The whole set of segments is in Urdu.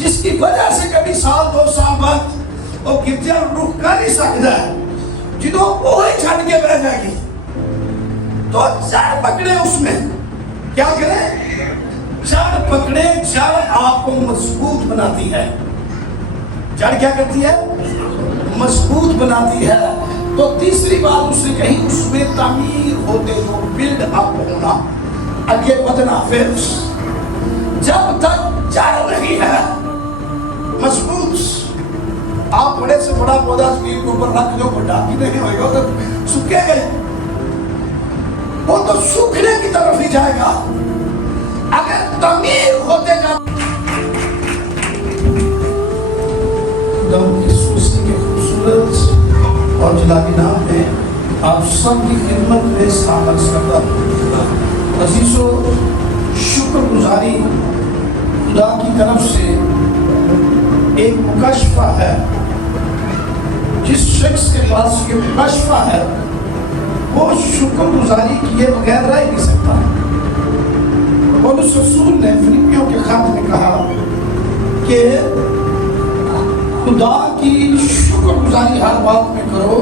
جس کی وجہ سے کبھی سال 2 سال بعد وہ گرجا رخ کر نہیں سکتا ہے، جنہوں وہی چھڑ کے بہ جائے گی تو جڑ پکڑے اس میں، کیا کریں؟ جڑ پکڑے، جڑ آپ کو مضبوط بناتی ہے۔ جڑ کیا کرتی ہے؟ مضبوط بناتی ہے۔ تو تیسری بات اس نے کہی، اس میں تعمیر ہوتے جو بلڈ اپ ہونا، آگے بدنا۔ پھر جب تک جڑ نہیں ہے مضبوط، آپ بڑے سے بڑا پودا زمین کے اوپر رکھ دو، بڑا کی نہیں ہوئے گا تو سکھے گئے، وہ تو سوکھنے کی طرف ہی جائے گا۔ اگر تعمیر ہوتے جائے، خدا یسوع مسیح کے خوبصورت اور جلالی نام میں آپ سب کی خدمت میں استعمال کرتا ہوں۔ عزیزو، شکر گزاری خدا کی طرف سے ایک مکاشفہ ہے۔ جس شخص کے پاس یہ مکاشفہ ہے وہ شکر گزاری کیے بغیر رہ نہیں سکتا۔ پولس رسول نے فلپیوں کے خط میں کہا کہ خدا کی شکر گزاری ہر بات میں کرو،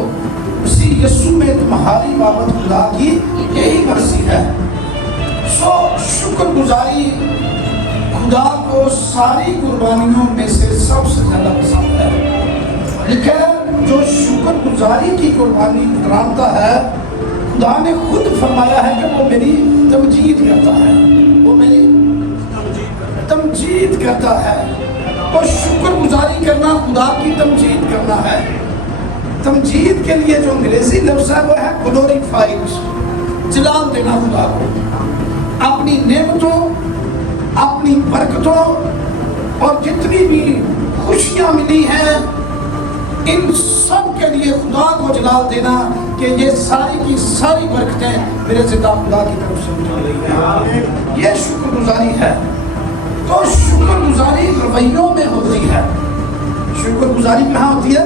اسی یسوع میں تمہاری بابت خدا کی یہی مرضی ہے۔ سو شکر گزاری خدا کو ساری قربانیوں میں سے سب سے زیادہ پسند ہے۔ لیکن جو شکر گزاری کی قربانی اترانتا ہے، خدا نے خود فرمایا ہے کہ وہ میری تمجید کرتا ہے، وہ میری تمجید کرتا ہے۔ تو شکر گزاری کرنا خدا کی تمجید کرنا ہے۔ تمجید کے لیے جو انگریزی لفظ ہے وہ ہے گلوریفائڈ، جلال دینا خدا کو۔ اپنی نعمتوں، اپنی برکتوں اور جتنی بھی خوشیاں ملی ہیں، ان سب کے لیے خدا کو جلال دینا کہ یہ ساری کی ساری برکتیں میرے زندہ خدا کی طرف سے مل رہی ہیں۔ یہ شکر گزاری ہے۔ تو شکر گزاری رویوں میں ہوتی ہے۔ شکر گزاری کہاں ہوتی ہے؟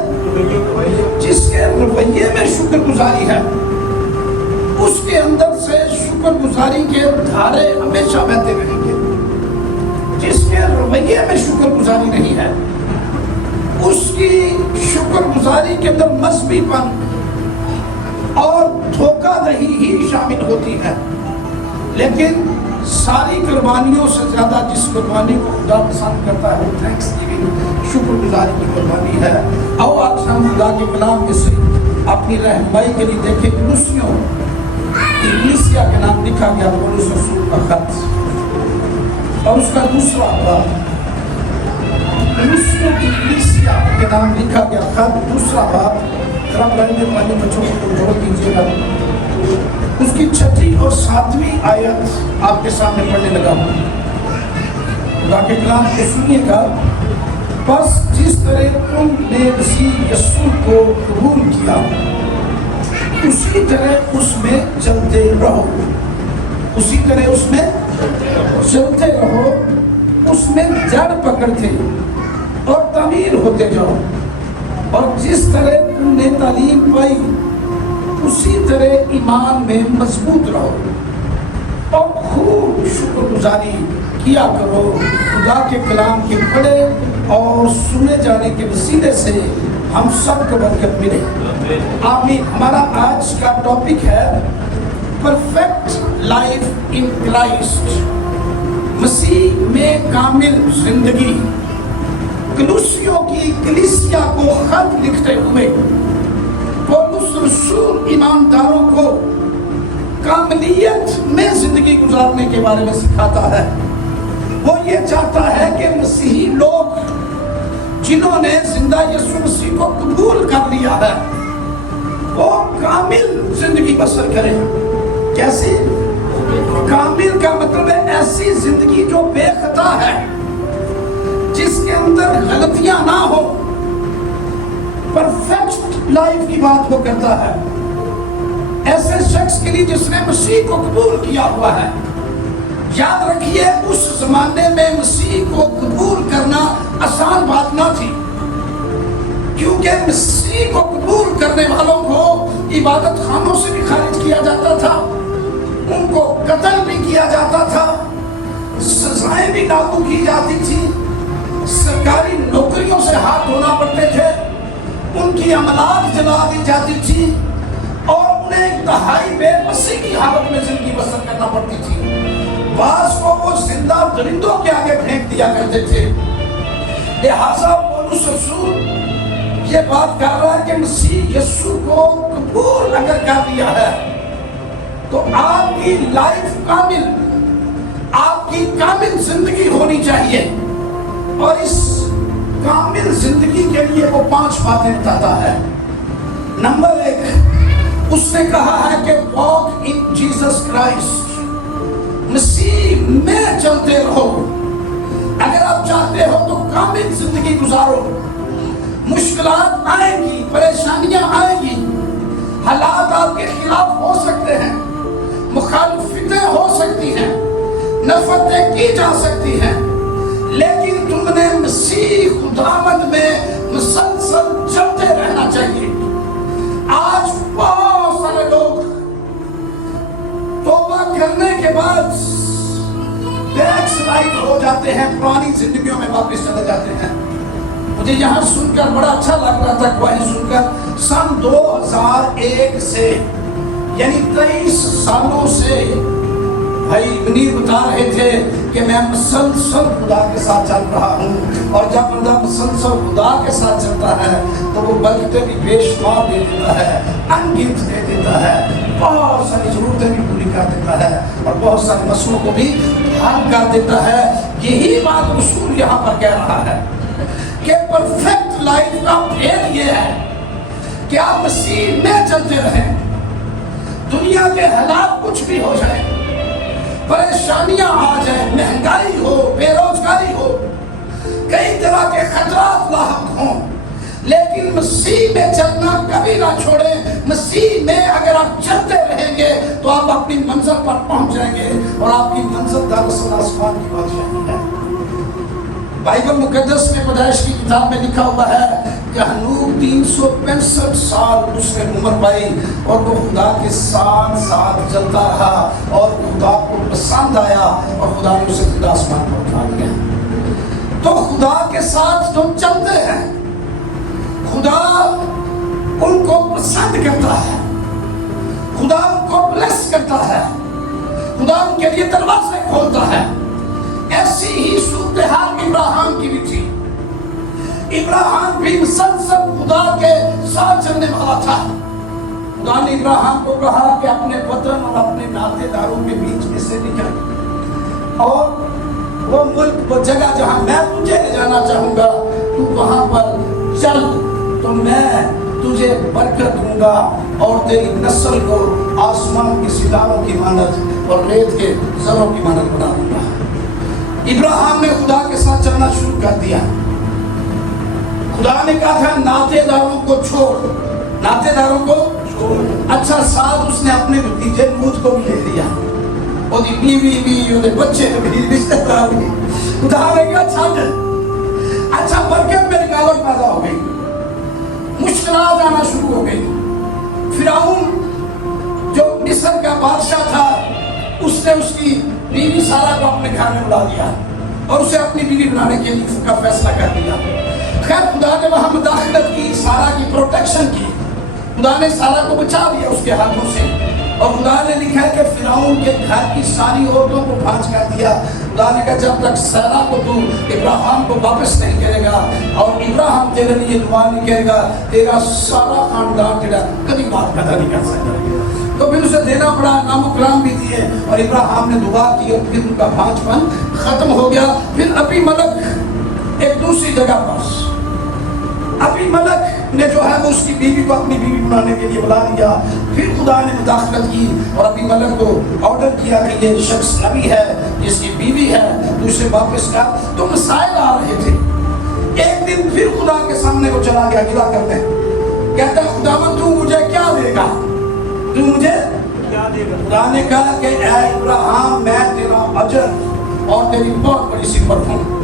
جس کے رویے میں شکر گزاری ہے، اس کے اندر سے شکر گزاری کے دھارے ہمیشہ بہتے رہیں گے۔ جس کے رویے میں شکر گزاری نہیں ہے، اس کی شکر گزاری کے اندر مذہبی پن اور دھوکہ دہی ہی شامل ہوتی ہے۔ لیکن ساری قربانیوں سے زیادہ جس قربانی کو خدا پسند کرتا ہے وہ تھینکس گیونگ، شکر گزاری کی قربانی ہے۔ آؤ آج ہم خدا کے کلام میں سے اپنی رہنمائی کے لیے دیکھیں کلوسیوں کلیسیا کے نام لکھا گیا پولس رسول کا خط، اور اس کا دوسرا باب کلوسیوں کی کلیسیا کے نام لکھا گیا خط، دوسرا باب۔ ذرا پڑھنے والے بچوں کو جوڑ دیجیے گا۔ اس کی 6 اور 7 آیت آپ کے سامنے پڑھنے لگا ہوں۔ خدا کے کلام کو سنیے گا۔ بس جس طرح تم نے مسیح یسوع کو قبول کیا، اسی طرح اس میں چلتے رہو، اسی طرح اس میں چلتے رہو، اس میں جڑ پکڑتے اور تعمیر ہوتے جاؤ، اور جس طرح تم نے تعلیم پائی اسی طرح ایمان میں مضبوط رہو، اور خوب شکر گزاری کیا کرو۔ خدا کے کلام کے پڑھے اور سنے جانے کے وسیلے سے ہم سب کو برکت ملے، آمین۔ ہمارا آج کا ٹاپک ہے پرفیکٹ لائف ان کرائسٹ، مسیح میں کامل زندگی۔ کلوسیوں کی کلیسیا کو خط لکھتے ہوئے پولس رسول ایمانداروں کو کاملیت میں زندگی گزارنے کے بارے میں سکھاتا ہے۔ وہ یہ چاہتا ہے کہ مسیحی لوگ جنہوں نے زندہ یسوع مسیح کو قبول کر لیا ہے وہ کامل زندگی بسر کریں۔ کیسی؟ کامل کا مطلب ہے ایسی زندگی جو بے خطا ہے، جس کے اندر غلطیاں نہ ہو۔ پرفیکٹ لائف کی بات وہ کرتا ہے ایسے شخص کے لیے جس نے مسیح کو قبول کیا ہوا ہے۔ یاد رکھیے اس زمانے میں مسیح کو قبول کرنا آسان بات نہ تھی، کیونکہ مسیح کو قبول کرنے والوں کو عبادت خانوں سے بھی خارج کیا جاتا تھا، ان کو قتل بھی کیا جاتا تھا، سزائیں بھی لاگو کی جاتی تھی، سرکار کی املاک جلا دی جاتی تھی اور انہیں انتہائی بے بسی کی حالت میں زندگی بسر کرنا پڑتی تھی۔ بعض کو وہ زندہ درندوں کے آگے پھینک دیا کرتے تھے۔ لہٰذا پولس رسول یہ بات کر رہا ہے کہ مسیح یسوع کو قبول اگر کر لیا ہے تو آپ کی لائف کامل، آپ کی کامل زندگی ہونی چاہیے، اور اس کامل زندگی کے لیے وہ 5 باتیں بتاتا ہے۔ نمبر 1، اس نے کہا ہے کہ واک ان جیسس کرائسٹ، مسیح میں چلتے رہو۔ اگر آپ چاہتے ہو تو کامل زندگی گزارو۔ مشکلات آئیں گی، پریشانیاں آئیں گی، حالات آپ کے خلاف ہو سکتے ہیں، مخالفتیں ہو سکتی ہیں، نفرتیں کی جا سکتی ہیں، لیکن تم نے مسیح خداوند میں مسلسل چلتے رہنا چاہیے۔ آج بہت سارے لوگ توبہ کرنے کے بعد بیک سلائڈ ہو جاتے ہیں، پرانی زندگیوں میں واپس چلے جاتے ہیں۔ مجھے یہاں سن کر بڑا اچھا لگ رہا تھا، گواہی سن کر، سن 2001 سے یعنی 23 سالوں سے بھائی منیر بتا رہے تھے کہ میں مسلسل خدا کے ساتھ چل رہا ہوں، اور جب بندہ مسلسل خدا کے ساتھ چلتا ہے تو وہ برکتیں بھی بے شمار دے دیتا ہے، انگنت دے دیتا ہے، بہت ساری ضرورتیں بھی پوری کر دیتا ہے، اور بہت سارے مسئلوں کو بھی حل کر دیتا ہے۔ یہی بات رسول یہاں پر کہہ رہا ہے کہ پرفیکٹ لائف کا پھیل یہ ہے کہ آپ مسیح میں چلتے رہیں، دنیا کے حالات کچھ بھی ہو جائیں، پریشانیاں آ جائیں، مہنگائی ہو، بے روزگاری ہو، کئی طرح کے خطرات لاحق ہوں، لیکن مسیح میں چلنا کبھی نہ چھوڑیں۔ مسیح میں اگر آپ چلتے رہیں گے تو آپ اپنی منزل پر پہنچ جائیں گے، اور آپ کی منزل دراصل آسمان کی بادشاہی ہے۔ بائبل مقدس میں پیدائش کی کتاب میں لکھا ہوا ہے کہ ہنوک 365 سال اس نے عمر پائی، اور وہ خدا کے ساتھ ساتھ چلتا رہا، اور خدا کو پسند آیا، اور خدا نے اسے خدا آسمان پر اٹھا لیا۔ تو خدا کے ساتھ جو چلتے ہیں، خدا ان کو پسند کرتا ہے، خدا ان کو بلیس کرتا ہے، خدا ان کے لیے دروازے کھولتا ہے۔ ایسی ہی صورتحال ابراہیم کی بھی تھی۔ ابراہیم بھی مسلسل خدا کے ساتھ چلنے والا تھا۔ خدا نے ابراہیم کو کہا کہ اپنے وطن اور اپنے ناطے داروں کے بیچ میں سے نکل، اور وہ ملک، وہ جگہ جہاں میں تجھے لے جانا چاہوں گا، تو وہاں پر چل، تو میں تجھے برکت دوں گا، اور تیری نسل کو آسمان کی ستاروں کی مانند اور ریت کے زروں کی مانند بنا دوں گا۔ ابراہیم نے خدا کے ساتھ چلنا شروع کر دیا۔ خدا نے کہا تھا ناطے داروں کو چھوڑ، ناطے داروں کو چھوڑ۔ اچھا، ساتھ اس نے اپنے بھتیجے لوط کو بھی لے لیا، اور بیوی بھی، بچے بھی، رشتہ دار بھی۔ خدا نے کہا اچھا برکت میں رکاوٹ پیدا ہو گئی، مشکلات آنا شروع ہو گئی۔ فرعون جو مصر کا بادشاہ تھا، اس نے اس کی بیوی سارا کو اپنے گھر میں بلا دیا، اور اسے اپنی بیوی بنانے کے لیے کا فیصلہ کر دیا۔ خیر خدا نے وہاں مداخلت کی، سارا کی پروٹیکشن کی، خدا نے سارا کو بچا لیا اس کے ہاتھوں سے، اور خدا نے لکھا ہے کہ فرعون کے گھر کی ساری عورتوں کو بھانج کر دیا۔ خدا نے کہا جب تک سارا کو تو ابراہیم کو واپس نہیں کرے گا، اور ابراہیم تیرے لیے دعا نہیں کرے گا، تیرا سارا خاندان تیرا کبھی بات پیدا نہیں کر سکتا۔ تو پھر اسے دینا پڑا، نام و کلام بھی دیے، اور ابراہیم نے دعا کی، اور پھر ان کا بھانج پن ختم ہو گیا۔ پھر ابی ملک ایک دوسری جگہ پر، ابی ملک نے جو ہے وہ اس کی بیوی کو اپنی بیوی بنانے کے لیے بلا دیا۔ پھر خدا نے مداخلت کی، اور ابی ملک کو آرڈر کیا کہ یہ شخص نبی ہے، جس کی بیوی ہے، تو اسے واپس کر۔ تو مسائل آ رہے تھے۔ ایک دن پھر خدا کے سامنے وہ چلا گیا گلا کرنے، کہتا ہے خداوند تو مجھے کیا دے گا، تو مجھے کیا دے گا؟ خدا نے کہا کہ اے ابراہیم، میں تیرا اجر اور تیری بہت بڑی صفت ہوں۔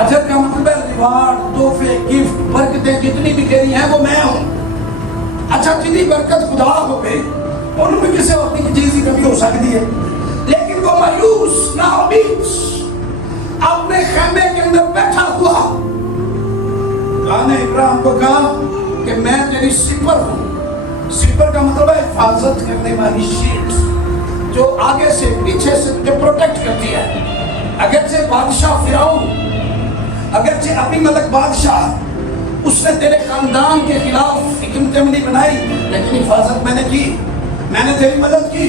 اجر کا مطلب ہے ریوارڈ، تحفے، گفٹ، برکتیں جتنی بھی تیری ہیں وہ میں ہوں۔ اچھا، جتنی برکت خدا ہو گئی، ان میں کسی اور کی چیز کی کمی ہو سکتی ہے، لیکن وہ مایوس، نا امید، اپنے خیمے کے اندر بیٹھا ہوا۔ خدا نے ابراہیم کو کہا کہ میں تیری سپر ہوں. سپر کا مطلب ہے حفاظت کرنے والی شیلڈ جو آگے سے پیچھے سے تجھے پروٹیکٹ کرتی ہے. اگرچہ بادشاہ فرعون، اگرچہ ابھی ملک بادشاہ، اس نے تیرے خاندان کے خلاف حکمت عملی بنائی، لیکن حفاظت میں نے کی، میں نے تیری مدد کی.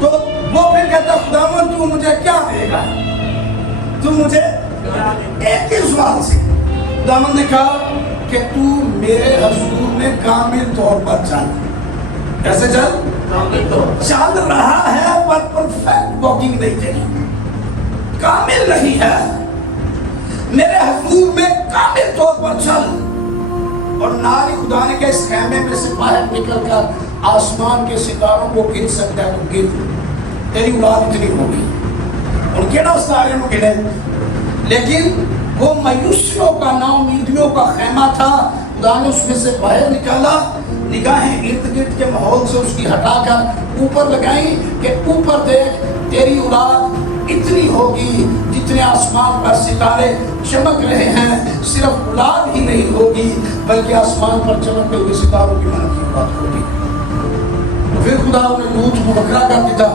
تو وہ پھر کہتا خداوند تو مجھے کیا دے گا؟ تو مجھے ایک ہی سوال سے خداوند نے کہا کہ تو میرے حضور میں کامل طور پر چل. کیسے چل؟ چل رہا ہے پر پرفیکٹ واکنگ نہیں تیری، کامل نہیں ہے. میرے حضور میں کامل طور پر چل. اور ناری خدا نے کہ اس خیمے میں سے باہر نکل کر آسمان کے ستاروں کو گن سکتا ہے تو گن، تیری اولاد اتنی ہوگی. اور کہنا اس تارے میں گنے، لیکن وہ مایوسیوں کا، نا امیدیوں کا خیمہ تھا. خدا نے اس میں سے باہر نکالا، نگاہیں ارد گرد کے ماحول سے اس کی ہٹا کر اوپر لگائیں کہ اوپر دیکھ، تیری اولاد اتنی ہوگی جتنے آسمان پر ستارے چمک رہے ہیں. صرف اولاد ہی نہیں ہوگی بلکہ آسمان پر چمکتے ہوئے ستاروں کی مدد کی اولاد ہوگی. تو پھر خدا نے لوط کو بکرا کر دیتا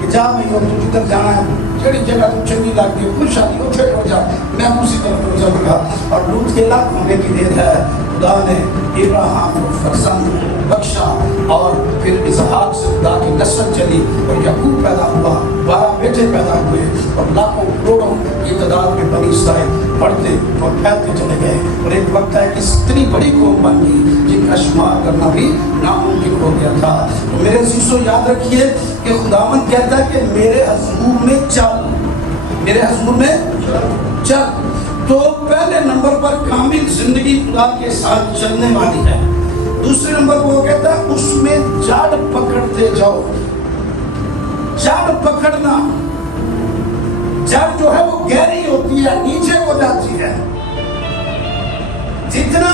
کہ جا بھائی تو جدھر جانا ہے، جڑی جگہ تم چنگی لگتی ہے خوش آتی ہو چھوڑ جا، میں اسی طرف ہو جاؤں گا. اور لوط کے لاکھ ہونے کی دیر ہے. خدا نے ابراہیم کو فرزند بخشا اور پھر اسحاق سے خدا کی نسل چلی اور یعقوب پیدا ہوا، 12 بیٹے پیدا ہوئے اور لاکھوں کروڑوں کی تعداد میں بنی اسرائیل بڑھتے اور پھیلتے چلے گئے. اور ایک وقت ہے کہ اتنی بڑی قوم بن گئی جن کا شمار کرنا بھی ناممکن ہو گیا تھا. تو میرے عزیزو یاد رکھیے کہ خداوند کہتا ہے کہ میرے حضور میں چل، میرے حضور میں چل. تو پہلے نمبر پر کامل زندگی خدا کے ساتھ چلنے والی ہے. دوسرے نمبر پر وہ کہتا ہے اس میں جڑ پکڑتے جاؤ. جڑ پکڑنا، جڑ جو ہے وہ گہری ہوتی ہے، نیچے ہو جاتی ہے. جتنا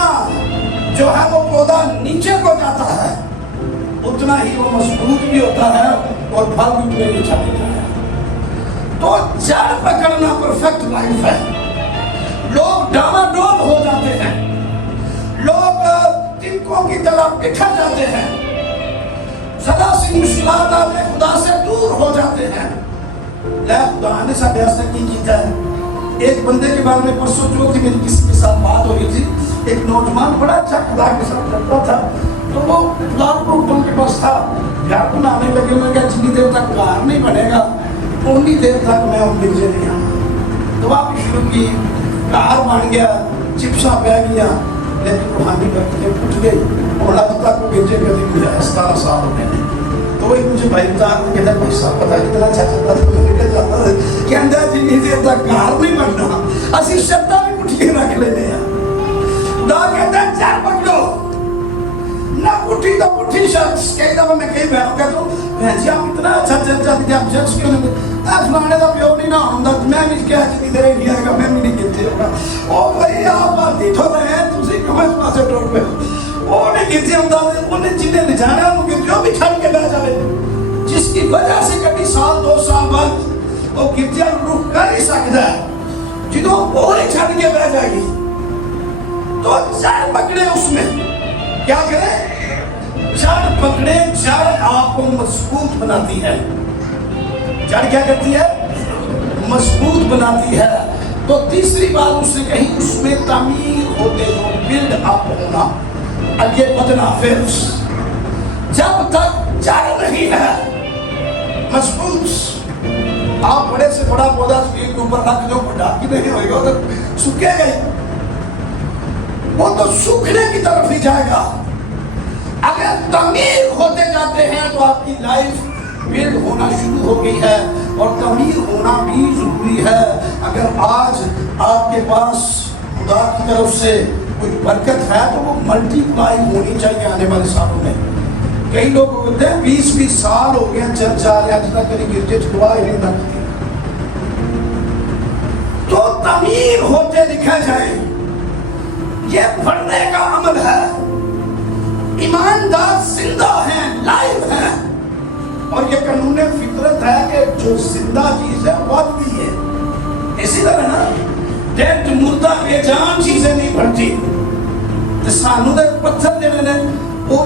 جو ہے وہ پودا نیچے کو جاتا ہے اتنا ہی وہ مضبوط بھی ہوتا ہے اور پھل بھی اتنے نیچے دیتا ہے. تو جڑ پکڑنا پرفیکٹ لائف ہے. لوگ ڈاواڈول ہو جاتے ہیں، لوگ تنکوں کی طرح بکھر جاتے ہیں، ذرا سی مشکلات آتے خدا سے دور ہو جاتے ہیں. لے خدا نے ساتھ ایسا کی کیتا ہے. ایک بندے کے بارے میں پرسوں جو تھی میری کسی کے ساتھ بات ہو رہی تھی. ایک نوجوان بڑا اچھا خدا کے ساتھ کرتا تھا، تو وہ خدا کو ان کے پاس تھا. گھر بنانے لگے، میں کہا جتنی دیر تک گھر نہیں بنے گا اتنی دیر تک میں ان نیچے نہیں آؤں. دعا بھی شروع کی، گھر بن گیا، چپسا پہ گیا، لیکن روحانی برکتیں پھٹ گئی. اور اب تک وہ گرجے کبھی مجھے 17 سال ہو گئے. تو وہی مجھے بھائی بتا رہے کہتا بھائی صاحب پتا کتنا اچھا چلتا تھا، میں نکل جاتا تھا کہ اندر جتنی دیر تک گھر نہیں بننا اسی شرطہ بھی پٹھی رکھ لینے ہیں. خدا کہتا ہے چار پکڑو نہ پٹھی تو پٹھی شرط. کئی دفعہ میں کہیں بہنوں کہتا ہوں بہن جی آپ اتنا اچھا چلتا تھا کہ آپ جج کیوں نہیں فلانے کا پیو نہیں نہ ہوتا، میں بھی کیا جتنی دیر نہیں آئے گا میں بھی نہیں کہتے ہوگا. اور بھائی آپ باتیں ٹھو رہے ہیں تھی کیوں اس پاسے ٹوٹ پہ وہ نہیں کہتے ہوتا، انہیں جنہیں لے جانا ان کے پیو بھی چھڑ کے بہ جائے، جس کی وجہ سے کبھی سال 2 سال بعد وہ گرجا رک کر ہی سکتا ہے جنہوں وہ نہیں چھڑ کے بہ جائے گی. تو جڑ پکڑے اس میں کیا کریں؟ جڑ پکڑے. جڑ آپ کو مضبوط بناتی ہے. جڑ کیا کرتی ہے؟ مضبوط بناتی ہے. تو تیسری بات اس نے کہی اس میں تعمیر ہوتے ہو، بلڈ اپ ہونا، آگے بدنا. پھر جب تک جڑ نہیں ہے مضبوط، آپ بڑے سے بڑا پودا زمین کے اوپر رکھ دو بڑا کی نہیں ہوئے گا، تو سوکھے گئے، وہ تو سوکھنے کی طرف ہی جائے گا. اگر تعمیر ہوتے جاتے ہیں تو آپ کی لائف بلڈ ہونا شروع ہو گئی ہے، اور تعمیر ہونا بھی ضروری ہے. اگر آج آپ کے پاس خدا کی طرف سے کوئی برکت ہے تو وہ ملٹی پلائی ہونی چاہیے آنے والے سالوں میں. کئی لوگ ہوتے ہیں 20 سال ہو گئے چرچ جا رہے ہیں، جتنا کہیں گرجے دعا ہی نہیں لگتی. تو تعمیر ہوتے لکھا جائے، یہ پڑھنے کا عمل ہے. ایماندار زندہ ہیں، لائف ہیں، اور یہ قانون فطرت ہے کہ جو زندہ چیز ہے بڑھتی ہے. اسی طرح نا ڈیڈ مردہ بے جان چیزیں نہیں بڑھتی. ਤੁਹਾਨੂੰ ਦੇ ਪੱਥਰ ਜਿਹੜੇ ਨੇ وہ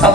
7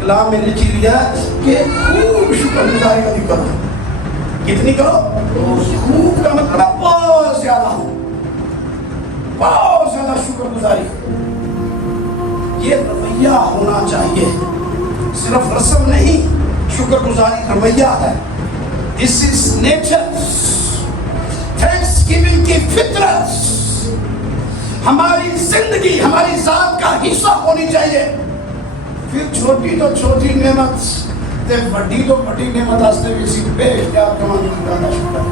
کلام میں لکھی لیا کہ خوب شکر گزاری کبھی کرو. کتنی کرو؟ خوب کا مطلب بہت زیادہ شکر گزاری. یہ رویہ ہونا چاہیے, صرف رسم نہیں, شکر گزاری رویہ ہے. This is nature. Thanks giving کی فطرت ہماری زندگی, ہماری ذات کا حصہ ہونی چاہیے. پھر چھوٹی تو چھوٹی نعمت تے بڑی تو بڑی نعمت واسطے بھی سی پیش کیا کمانے کی زیادہ شکر.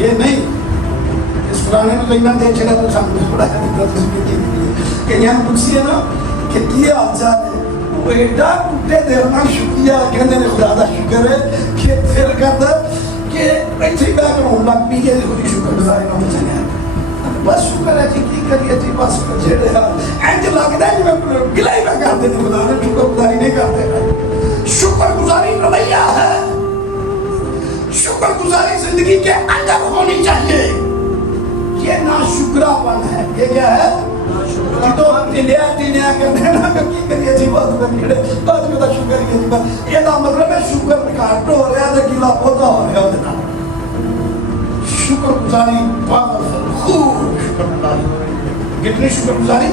یہ نہیں اس قرآن میں تو ایمان دے چلا تو سامنے تھوڑا کہ یہاں پوچھئے نا کہ کیا آجاد ہے وہ ایڈا کٹے دیرنا شکریہ کہنے نے خدا دا شکر ہے کہ پھر کہتا کہ ایتھی بیک رہوں لگ بھی یہ خودی شکر گزاری نہ ہو چاہیے. بس شکر ہے جی کی کریے جی بس جیڑے اینج لگتا ہے جو میں گلے میں کرتے ہیں خدا نے شکر گزاری نہیں کرتے. شکر گزاری رویہ ہے, شکر گزاری زندگی کے اندر ہونی چاہیے. یہ ناشکرا پن ہے. یہ کیا ہے؟ تو تلیا کرنے نا کہ کریے جی بس بس میں شکر کریے جی بس یہ دا مطلب ہے شکر کاٹ ہو رہا ہے گلا پودا ہو رہا ہے. شکر گزاری خوب شکر گزاری, کتنی شکر گزاری,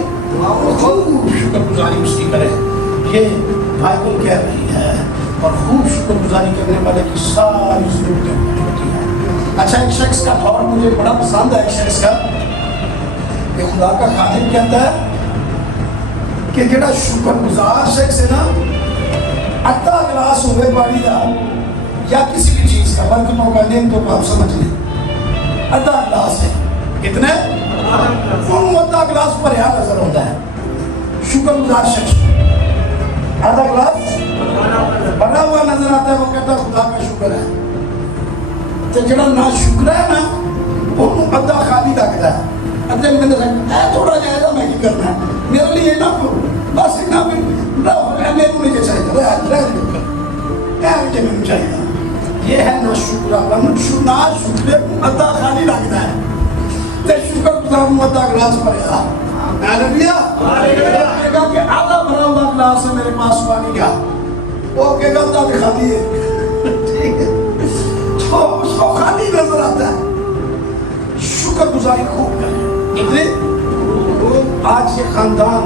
خوب شکر گزاری اس کی کرے. یہ بائبل کہہ رہی ہے. اور خوب شکر گزاری کرنے والے کی ساری ضرورتیں ہوتی ہیں. اچھا ایک شخص کا دور مجھے بڑا پسند ہے. ایک شخص کا کہ خدا کا خادم کہتا ہے کہ جڑا شکر گزار شخص ہے نا, آدھا گلاس ہوئے پانی کا یا کسی بھی چیز کا, برتنوں کا نیم تو آپ سمجھ لیں, آدھا گلاس ہے. کتنے؟ آدھا گلاس پر یہاں نظر ہوتا ہے. شکر گزار شخص آدھا گلاس بڑا ہوا نظر آتا ہے, وہ کہتا ہے خدا کا شکر ہے. تو جڑا نا شکر ہے نا وہ آدھا خالی لگتا ہے. ادھے میں نظر ہے تھوڑا جائے میں کی کرنا ہے میرے لیے نہ بس اتنا بھی میرے مجھے چاہیے مجھے چاہیے. یہ ہے نا شکرہ نا شکرے ادھا خالی لگتا ہے. تے شکر گزار ادھا گلاس بھریا کہا کہ آدھا بھرا ہوا گلاس ہے میرے پاس پانی کا, وہ کہے گا ادھا خالی ہے. ٹھیک ہے, تو اس کو خالی نظر آتا ہے. شکر گزاری خوب کریں. آج یہ خاندان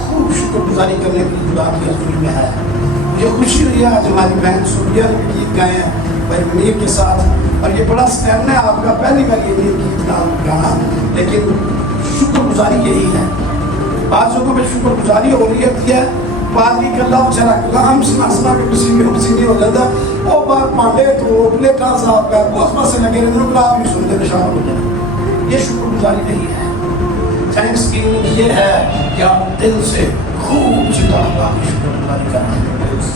خوب شکر گزاری کرنے کی خدا کی حضوری میں ہے. مجھے خوشی رہی ہے آج ہماری بہن سوریہ نے گیت گائے ہیں بھائی منیر کے ساتھ, اور یہ بڑا سٹیمنا ہے آپ کا پہلی بار یہ گیت گانا, لیکن شکر گزاری یہی ہے. بعض لوگوں میں شکر گزاری ہو رہی ہے پادری کا اللہ چلا ہم سنا کے کسی میں اسی نہیں ہو جاتا وہ بار پانڈے تو پلیٹا صاحب کا بہت پاس سے لگے رہتے ہیں آپ بھی سنتے نشان ہو جائے. یہ شکر گزاری نہیں ہے. تھینکس گیونگ یہ ہے کہ آپ دل سے خوب سے اللہ کی شکر گزاری کریں.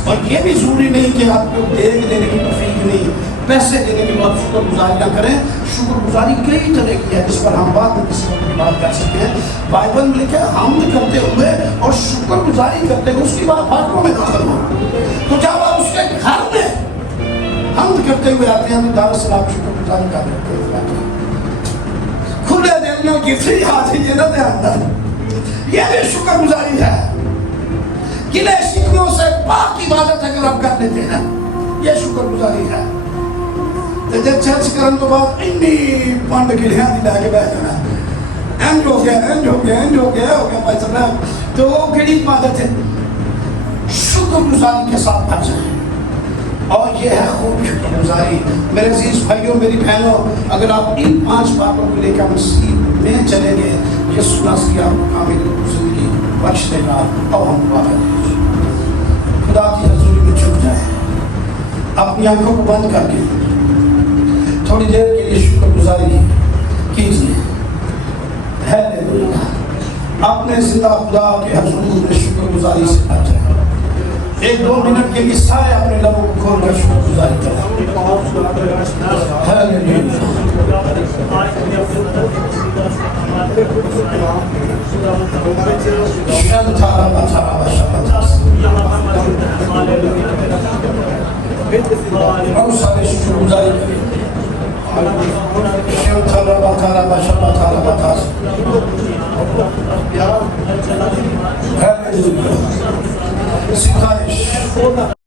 اور یہ بھی ضروری نہیں کہ آپ کو دیگ دینے کی توفیق نہیں, پیسے دینے کے بعد شکر گزاری نہ کریں. شکر گزاری کئی طرح کی ہے جس پر ہم بعد میں کسی وقت بات کر سکتے ہیں. بائبل میں لکھا ہے حمد کرتے ہوئے اور شکر گزاری کرتے ہوئے اس کی بات فاٹکوں میں داخل ہو. تو جب آپ اس کے گھر میں حمد کرتے ہوئے آتے ہیں تو دار السلام شکر گزاری کر لیتے ہیں. کھلے دل میں کسی حاجی یہ نہ اندر, یہ بھی شکر گزاری ہے. گلے شکووں سے پاک عبادت اگر آپ کر لیتے ہیں یہ شکر گزاری ہے. جب چرچ کرن تو بعد انی پانڈ گلیاں دی لے کے بیٹھ جانا انج ہو گیا بھائی صاحب, تو وہ کیڑی عبادت ہے؟ شکر گزاری کے ساتھ بھر جائیں. اور یہ ہے خوب شکر گزاری. میرے عزیز بھائیوں میری بہنوں, اگر آپ ان 5 باتوں کو لے کر مسیح میں چلیں گے یسوع مسیح آپ کو کامل زندگی بخش دے گا. اور ہم دعا کریں خدا کی حضوری میں جھک جائیں, اپنی آنکھوں کو بند کر کے تھوڑی دیر کے لیے شکر گزاری کیجیے. ہیلیلویا. اپنے زندہ خدا کے حضور میں شکر گزاری سے آ جائیں. 1-2 منٹ کے لیے سارے اپنے لبوں کو کھول کر شکر گزاری کریں. ہیلیلویا. بہت سارے شکر گزاری کریں. ہاللویا ستائش